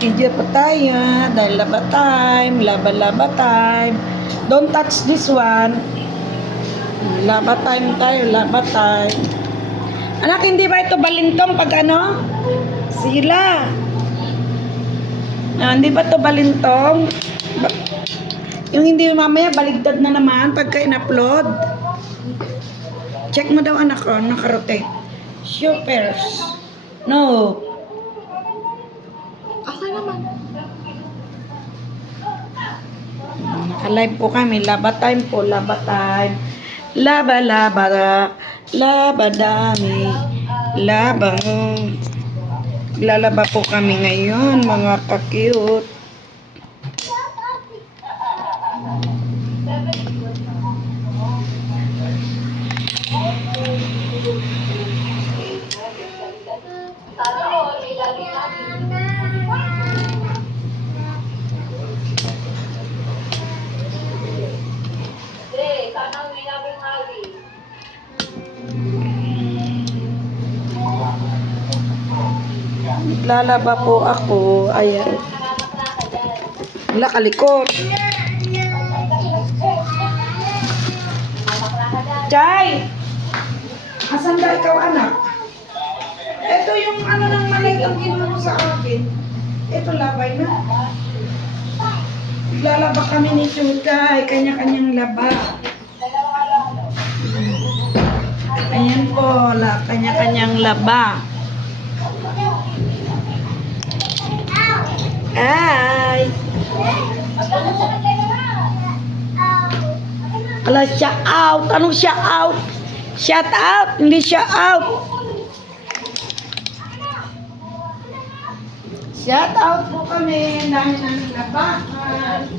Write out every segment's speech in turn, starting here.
Video pa tayo, dahil laba time. Don't touch this one. Laba time tayo, laba time. Anak, hindi ba ito balintong pag ano? Sila. Hindi ba ito balintong? Yung hindi mamaya, baligtad na naman pagka in-upload. Check mo daw anak ko, nakarotate. Shoppers. No. Okay naman. Naka-live po kami. Laba time po. Laba time. Laba dami. Laba. Lalaba po kami ngayon, mga ka-cute. Lalaba po ako. Ayan. Wala, kalikot. Chay! Asan ba ikaw, anak? Ito yung ano ng maliit ang ginawa mo sa akin. Ito, labay na. Lalaba kami ni Chukay. Kanya-kanyang laba. Ayan po, kanya-kanyang laba. Ay! Ala, shout out! Anong shout out? Shout out! Hindi shout out! Shout out po kami dahil ng labahan.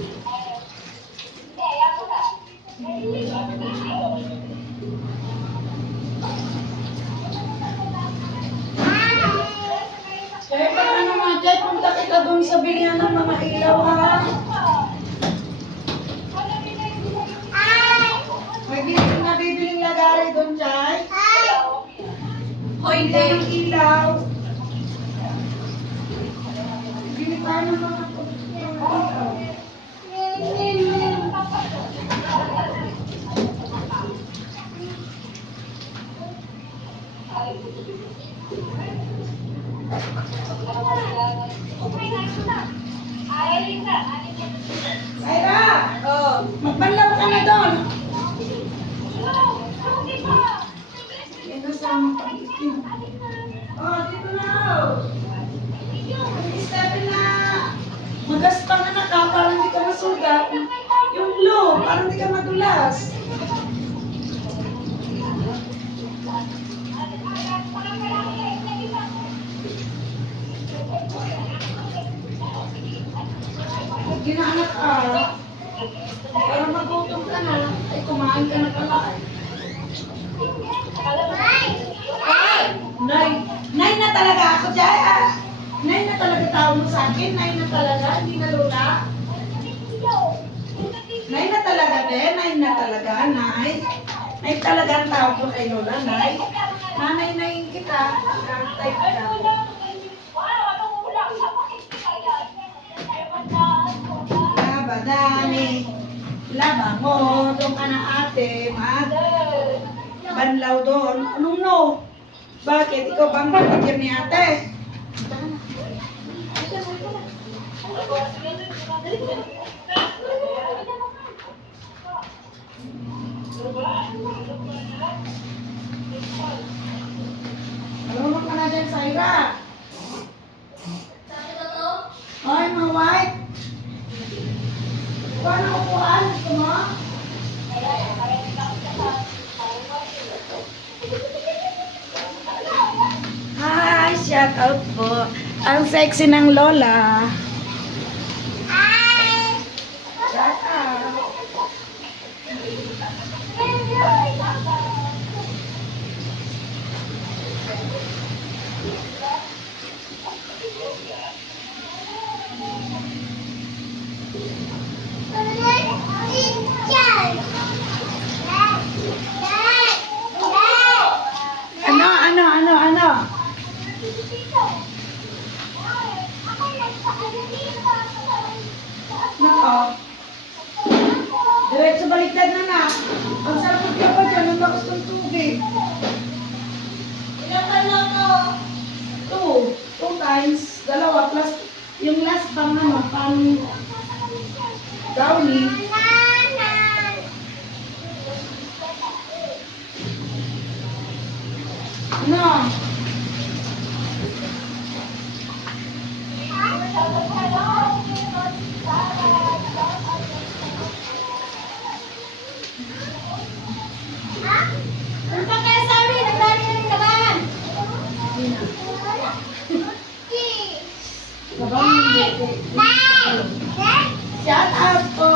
Kaya pag ano mga dyan, punta kita doon sa bilihan ng mga ilaw, ha? May nabibiling lagari doon, Chay? O hindi. Ng ilaw. Bili tayo ng mga ilaw. Ira! Oh. Magbanlaw ka na doon. Yan na sa mga pag-itim. Oh, dito na. Stepin na. Magaspang na ka para hindi ka masugat. Yung blue, para hindi ka madulas. Ginaanak ka. Para magutom ka na, ay kumain ka na pala. Nay na talaga ako dyan. Nay na talaga tawag mo sa akin. Nay na talaga, hindi na lola. Nay na talaga, be. Nay na talaga, nay. Nay talaga ang tawag ko kay lola, nay. Nanay-nayin kita. Type ka. Laba dami. Laba mo. Doon ka na ate. Banlaw doon. Anong no? Bakit? Ikaw bang manager ni ate? Marunong ka na dyan, Syra. Hoy, mga white. Paano upuan? Gusto mo? Hi, shout out po. Ang sexy ng lola. Hi! Shout out. Ano? No. Ano pa kaya sabi? Nagdali na rin kaban. Shout out po.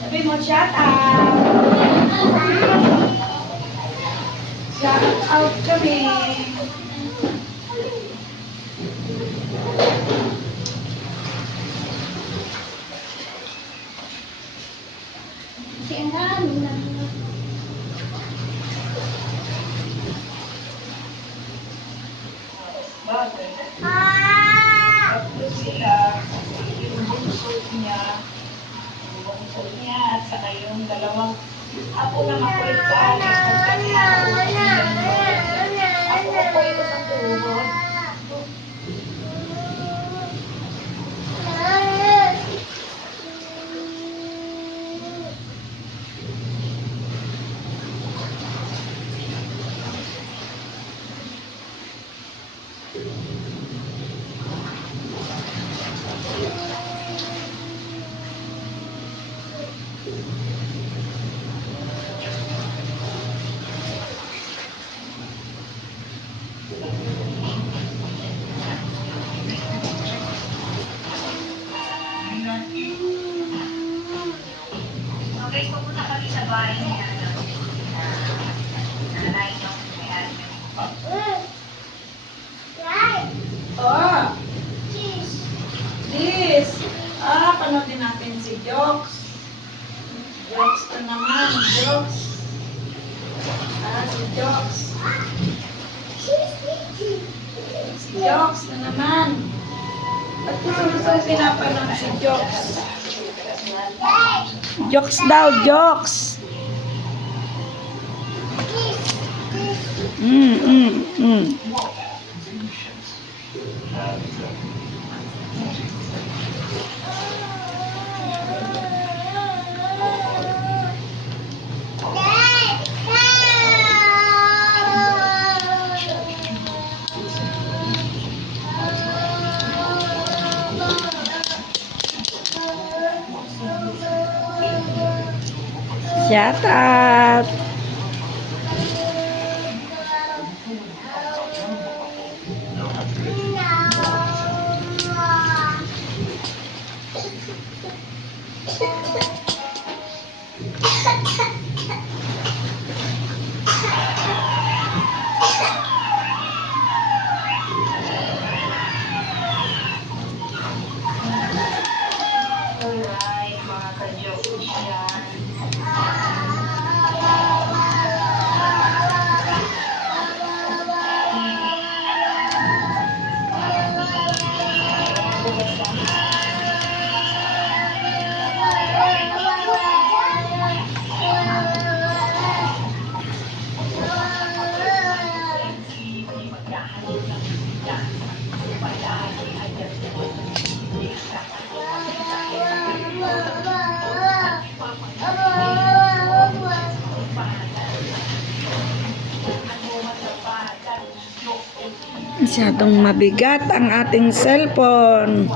Sabi mo, shout out. Shout out kami. Tapos sila, yung bunso niya, at saka yung dalawang apo na makulit sa akin. Kung kanya, ako po ito sa tuhod. Okay, pupunta kami sa bahay niya. Nanay niyo. Oh, this. Panoodin natin si Jokes. Jokes na naman. Jokes. Si Jokes. Si Jokes na naman. Ba't gusto pinapanood si Jokes? Jokes daw, Jokes. Mm. Shout out. Alright, mga ka-jokes yan. Masyadong mabigat ang ating cellphone.